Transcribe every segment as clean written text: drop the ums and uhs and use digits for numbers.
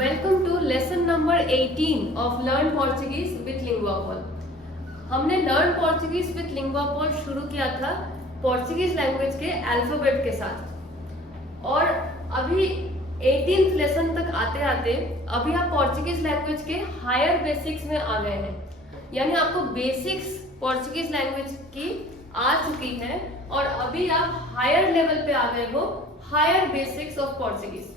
Welcome to lesson number 18 of learn Portuguese with Linguapol. हमने learn Portuguese with लिंगुआपॉल शुरू किया था पोर्चुगीज लैंग्वेज के अल्फाबेट के साथ, और अभी 18th लेसन तक आते आते अभी आप पोर्चुगीज लैंग्वेज के हायर बेसिक्स में आ गए हैं। यानी आपको बेसिक्स पोर्चुगीज लैंग्वेज की आ चुकी है और अभी आप हायर लेवल पे आ गए हो, हायर बेसिक्स ऑफ पोर्चुगीज।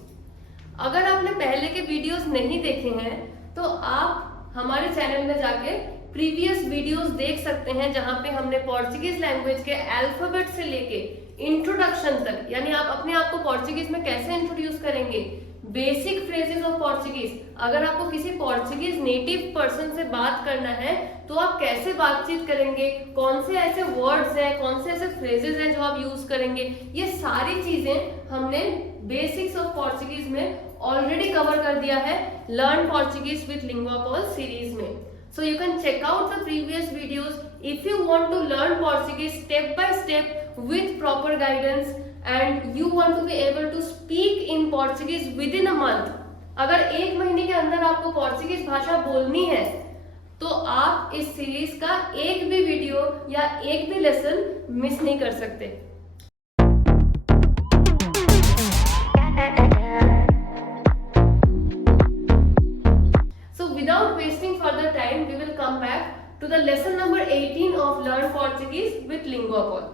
अगर आपने पहले के वीडियोस नहीं देखे हैं तो आप हमारे चैनल में जाके प्रीवियस वीडियोस देख सकते हैं, जहां पे हमने पोर्चुगीज लैंग्वेज के अल्फाबेट से लेके इंट्रोडक्शन तक, यानी आप अपने आप को पोर्चुगीज में कैसे इंट्रोड्यूस करेंगे, बेसिक फ्रेजेस ऑफ पोर्चुगीज। अगर आपको किसी पोर्चुगीज नेटिव पर्सन से बात करना है तो आप कैसे बातचीत करेंगे, कौन से ऐसे वर्ड्स हैं, कौन से ऐसे फ्रेजेस हैं जो आप यूज करेंगे, ये सारी चीजें हमने बेसिक्स ऑफ पोर्चुगीज में ऑलरेडी कवर कर दिया है learn Portuguese with LinguaPaul series में। So you can check out the previous videos if you want to learn Portuguese step by step with proper guidance and you want to be able to speak in Portuguese within a month। अगर एक महीने के अंदर आपको Portuguese भाषा बोलनी है तो आप इस सीरीज का एक भी वीडियो या एक भी लेसन मिस नहीं कर सकते। So without wasting further time, we will come back to the lesson number 18 of Learn Portuguese with Linguapol।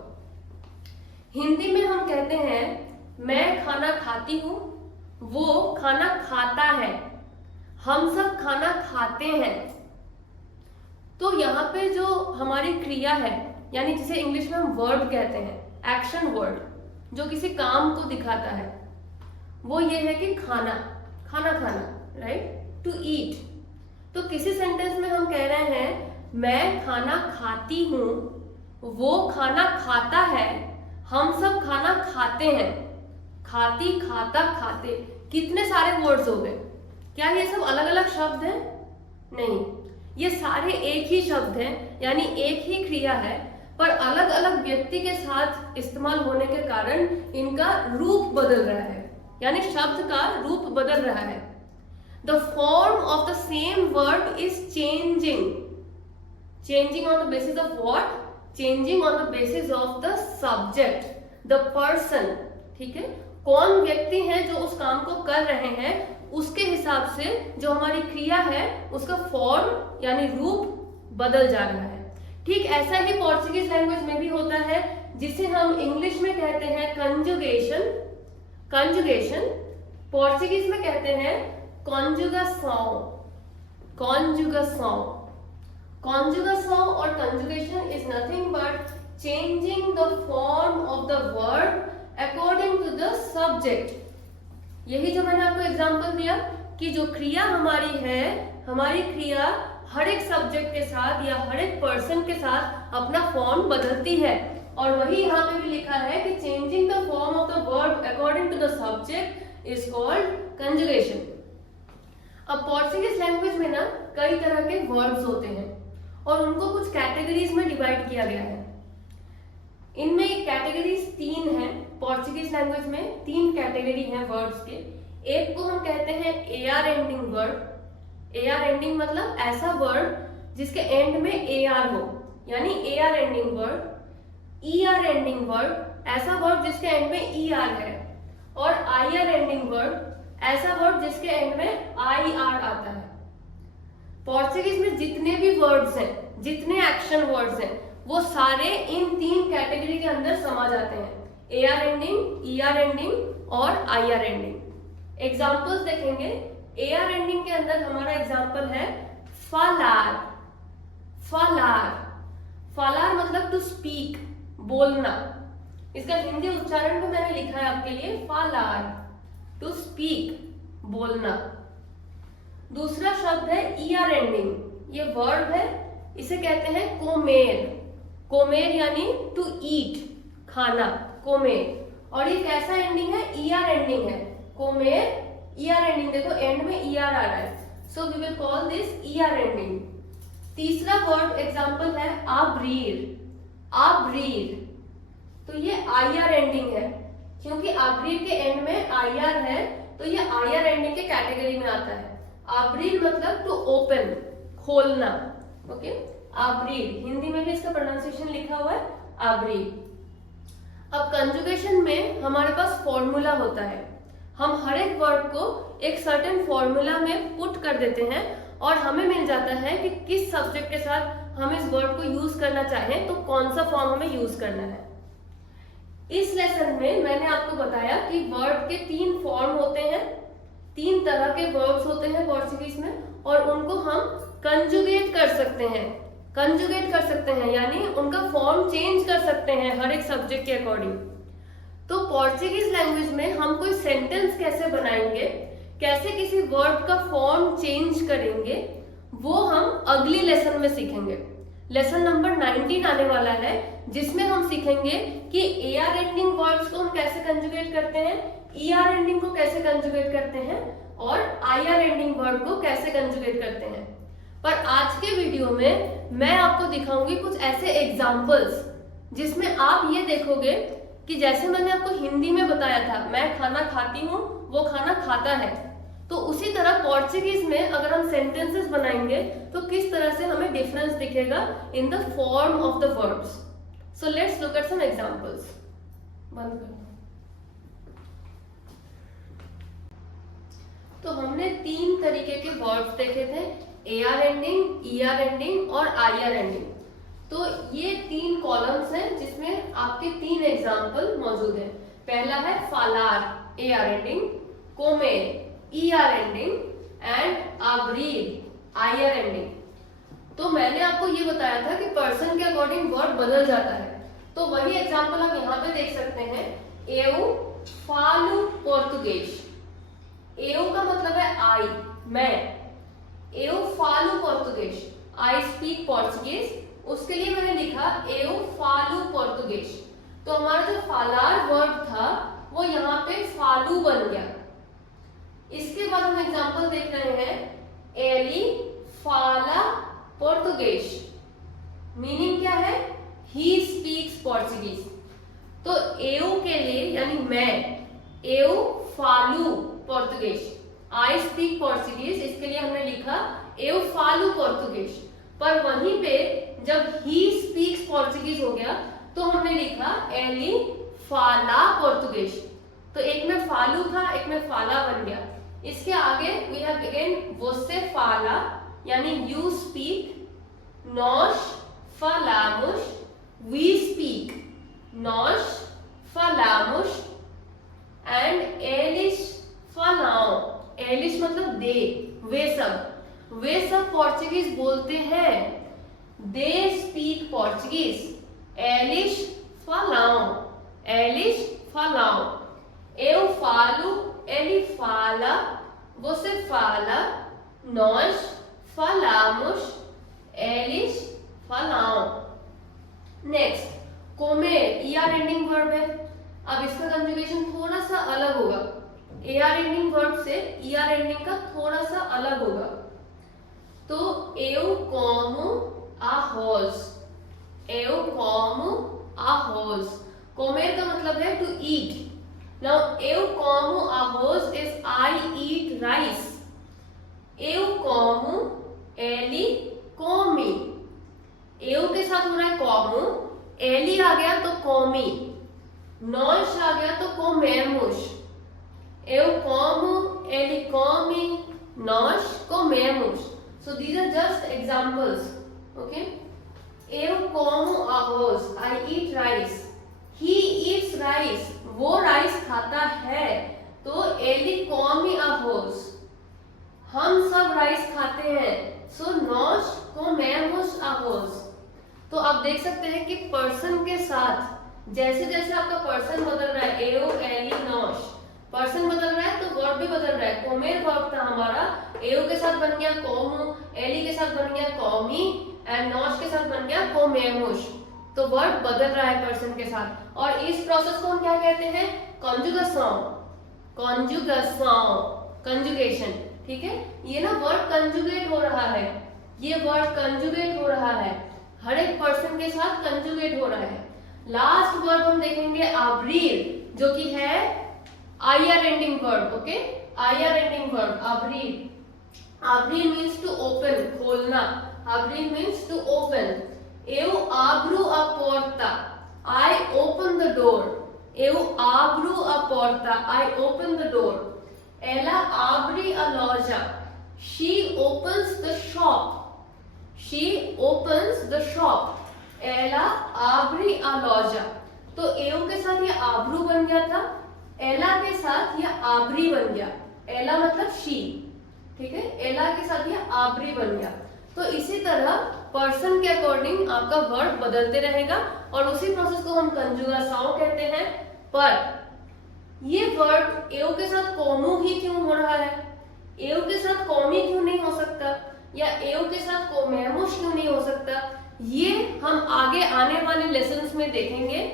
Hindi में हम कहते हैं मैं खाना खाती हूँ, वो खाना खाता है, हम सब खाना खाते हैं। तो यहाँ पे जो हमारी क्रिया है, यानी जिसे इंग्लिश में हम वर्ब कहते हैं, एक्शन वर्ड, जो किसी काम को दिखाता है, वो ये है कि खाना, खाना खाना, राइट, टू ईट। तो किसी सेंटेंस में हम कह रहे हैं मैं खाना खाती हूँ, वो खाना खाता है, हम सब खाना खाते हैं। खाती, खाता, खाते, कितने सारे वर्ड्स हो गए। क्या ये सब अलग अलग शब्द हैं? नहीं, ये सारे एक ही शब्द हैं, यानी एक ही क्रिया है, पर अलग अलग व्यक्ति के साथ इस्तेमाल होने के कारण इनका रूप बदल रहा है, यानी शब्द का रूप बदल रहा है। The form of the same word is changing. Changing on the basis of what? Changing on the basis of the subject, the person. ठीक है, कौन व्यक्ति है जो उस काम को कर रहे हैं, उसके हिसाब से जो हमारी क्रिया है उसका फॉर्म यानी रूप बदल जा रहा है। ठीक ऐसा ही पोर्चुगीज लैंग्वेज में भी होता है, जिसे हम इंग्लिश में कहते हैं कंजुगेशन। कंजुगेशन पोर्चुगीज में कहते हैं कॉन्जुगाção। कॉन्जुगाção, conjugação or conjugation is nothing but changing the form of the word according to the subject। यही जो मैंने आपको एग्जांपल दिया कि जो क्रिया हमारी है, हमारी क्रिया हर एक सब्जेक्ट के साथ या हर एक पर्सन के साथ अपना फॉर्म बदलती है, और वही यहाँ पे भी लिखा है कि changing the form of the word according to the subject is called conjugation। अब पोर्चुगीज लैंग्वेज में ना कई तरह के वर्ड्स होते हैं और उनको कुछ कैटेगरीज में डिवाइड किया गया है। इनमें कैटेगरीज 3 हैं। पोर्चुगीज लैंग्वेज में 3 कैटेगरी हैं वर्ड्स के। एक को हम कहते हैं AR ending word. AR ending मतलब ऐसा वर्ड जिसके एंड में AR हो, यानी AR ending word. ER ending word ऐसा वर्ड जिसके एंड में ER है, और IR एंडिंग वर्ड ऐसा वर्ड जिसके एंड में IR आता है। पोर्चुगीज में जितने भी वर्ड्स हैं, जितने एक्शन वर्ड्स हैं, वो सारे इन 3 कैटेगरी के अंदर समा जाते हैं, AR एंडिंग, ER एंडिंग और IR एंडिंग। एग्जांपल्स देखेंगे। AR एंडिंग के अंदर हमारा एग्जांपल है फालार। फालार, फालार मतलब टू स्पीक, बोलना। इसका हिंदी उच्चारण भी मैंने लिखा है आपके लिए, फालार, टू स्पीक, बोलना। दूसरा शब्द है ER एंडिंग। ये वर्ब है, इसे कहते हैं कोमेर। कोमेर यानी टू ईट, खाना, कोमेर। और ये कैसा एंडिंग है? ER एंडिंग है। कोमेर ER एंडिंग, देखो एंड में ER आ रहा है, so we will call this ER ending. तीसरा वर्ड एग्जांपल है आब्रीर। आब्रीर, तो ये IR एंडिंग है, क्योंकि आब्रीर के एंड में IR है, तो ये आईआर एंडिंग के कैटेगरी में आता है। अब्रील मतलब टू ओपन, खोलना, ओके। अब्रील, हिंदी में भी इसका प्रोनाउंसिएशन लिखा हुआ है अब्रील। अब कंजुगेशन में हमारे पास फॉर्मूला होता है, हम हर एक वर्ड को एक सर्टेन फॉर्मूला में पुट कर देते हैं और हमें मिल जाता है कि किस सब्जेक्ट के साथ हम इस वर्ड को यूज करना चाहें तो कौन सा फॉर्म हमें यूज करना है। इस लेसन में मैंने आपको बताया कि वर्ड के 3 फॉर्म होते हैं, 3 तरह के वर्ड्स होते हैं पोर्चुगीज में और उनको हम कंजुगेट कर सकते हैं। कंजुगेट कर सकते हैं यानी उनका फॉर्म चेंज कर सकते हैं हर एक सब्जेक्ट के अकॉर्डिंग। तो पोर्चुगीज लैंग्वेज में हम कोई सेंटेंस कैसे बनाएंगे, कैसे किसी वर्ड का फॉर्म चेंज करेंगे, वो हम अगली लेसन में सीखेंगे। लेसन नंबर 19 आने वाला है जिसमें हम सीखेंगे कि एआर एंडिंग वर्ड्स को हम कैसे कंजुगेट करते हैं, ईआर एंडिंग को कैसे कंजुगेट करते हैं और आईआर एंडिंग वर्ड को कैसे कंजुगेट करते हैं। पर आज के वीडियो में मैं आपको दिखाऊंगी कुछ ऐसे एग्जाम्पल्स जिसमें आप ये देखोगे कि जैसे मैंने आपको हिंदी में बताया था मैं खाना खाती हूँ, वो खाना खाता है, तो उसी तरह पोर्चुगीज में अगर हम सेंटेंसेस बनाएंगे तो किस तरह से हमें डिफरेंस दिखेगा in the form of the words. So let's look at some examples. बंद कर। तो हमने 3 तरीके के वर्ड्स देखे थे, एआर एंडिंग, ईआर एंडिंग और आईआर एंडिंग। तो ये 3 कॉलम्स हैं जिसमें आपके 3 एग्जाम्पल मौजूद हैं। पहला है फालार एआर एंडिंग, कोमेर ईआर एंडिंग एंड अब्रील आईआर एंडिंग। तो मैंने आपको ये बताया था कि पर्सन के अकॉर्डिंग वर्ड बदल जाता है, तो वही एग्जाम्पल आप यहाँ पे देख सकते हैं। एउ फालू पोर्तुगेज, एउ का मतलब है आई, मैं। एउ फालू पोर्तुगेज, आई स्पीक पोर्चुगीज, उसके लिए मैंने लिखा एउ फालू पोर्तुगेज। तो हमारा जो फालार वर्ड था वो यहाँ पे फालू बन गया। इसके बाद हम एग्जांपल देख रहे हैं एली फाला पोर्तुगेज, मीनिंग क्या है, ही स्पीक्स पोर्चुगीज। तो एउ के लिए यानी मैं, एउ फालू पोर्तुगेज, आई स्पीक पोर्चुगीज, इसके लिए हमने लिखा एउ फालू पोर्तुगेज। पर वहीं पे जब ही स्पीक्स पोर्चुगीज हो गया तो हमने लिखा एली फाला पोर्तुगेज। तो एक में फालू था, एक में फाला बन गया। इसके आगे वी हैव बिगिन वोसे फाला यानी यू स्पीक, नॉश फलामुश वी स्पीक, नॉश फलामुश एंड एलिश फलाओ। एलिश मतलब दे, वे सब पोर्चुगीज बोलते हैं, दे स्पीक पोर्चुगीज। एलिश फलाओ, एलिश फलाओ। Eu falo, ele fala, você fala, nós falamos, eles falam। Next कोमेर ईआर एंडिंग वर्ब है। अब इसका कंजुगेशन थोड़ा सा अलग होगा, एआर एंडिंग वर्ब से ईआर एंडिंग का थोड़ा सा अलग होगा। तो eu como arroz, eu como arroz। कोमेर का मतलब है to eat. Now, eu como arroz is I eat rice. Eu como, ele come. Eu के साथ हो रहा है como, ele आ गया तो come, nós आ गया तो comemos. Eu como, ele come, nós comemos. So these are just examples, okay? Eu como arroz, I eat rice. He eats rice, वो राइस खाता है, तो एली कोमी arroz, हम सब राइस खाते हैं, सो नॉश comemos arroz। तो आप देख सकते हैं कि पर्सन के साथ जैसे जैसे आपका पर्सन बदल रहा है, एओ एली नॉश, पर्सन बदल रहा है तो वर्ब भी बदल रहा है। कोमेर वर्ब था हमारा, एओ के साथ बन गया कोमो, एली के साथ बन गया कोमी एंड नॉश के साथ बन गया कोमेमोश। तो वर्ड बदल रहा है पर्सन के साथ, और इस प्रोसेस को हम क्या कहते हैं, कॉन्जुगेशन, कंजुगेशन। ठीक है, ये ना वर्ड कंजुगेट हो रहा है, ये वर्ड कंजुगेट हो रहा है, हर एक पर्सन के साथ कंजुगेट हो रहा है। लास्ट वर्ड हम देखेंगे अब्रील, जो कि है IR ending word, okay. IR ending verb, abrir. Abrir means to open, खोलना. Abrir means to open. Eu abro a porta. I open the door. Eu abro a porta. I open the door. Ela abre a loja. She opens the shop. She opens the shop. Ela abre a loja. तो eu के साथ ये आब्रू बन गया था, एला के साथ ये आबरी बन गया. एला मतलब शी, ठीक है, एला के साथ ये आबरी बन गया. तो इसी तरह पर्सन के अकॉर्डिंग आपका वर्ब बदलते रहेगा और उसी प्रोसेस को हम कंजुगासाओ कहते हैं. पर ये वर्ब एव के साथ कोमू ही क्यों हो रहा है, एव के साथ कौमी क्यों नहीं हो सकता, या एव के साथ कोमेमुश क्यों नहीं हो सकता, ये हम आगे आने वाले लेसन्स में देखेंगे.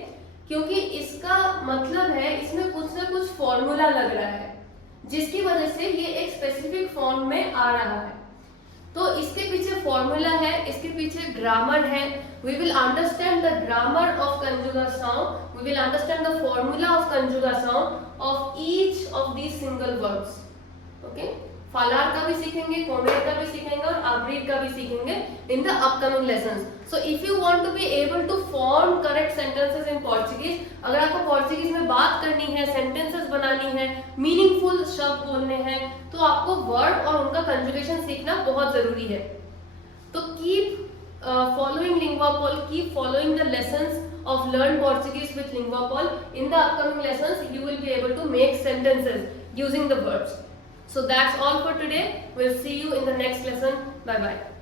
क्योंकि इसका मतलब है इसमें कुछ ना कुछ फॉर्मूला लग रहा है जिसकी वजह से ये एक स्पेसिफिक फॉर्म में आ रहा है. तो इसके पीछे फॉर्मूला है, इसके पीछे ग्रामर है. We will understand the grammar of कंजुगासाओ, we will understand the formula of कंजुगासाओ of each of these single verbs. Okay, फालार का भी सीखेंगे, कोमेर का भी सीखेंगे और आब्रीर का भी सीखेंगे in the upcoming lessons. So if you want to be able to form correct sentences in Portuguese, अगर आपको पोर्चुगीज में बात करनी है, सेंटेंसेस बनानी है, मीनिंगफुल शब्द बोलने हैं, तो आपको वर्ड और उनका कंजुगेशन सीखना बहुत जरूरी है. तो keep following LinguaPol, keep following the lessons of Learn Portuguese with LinguaPol. In the upcoming lessons, you will be able to make sentences using the verbs. So that's all for today. We'll see you in the next lesson. Bye bye.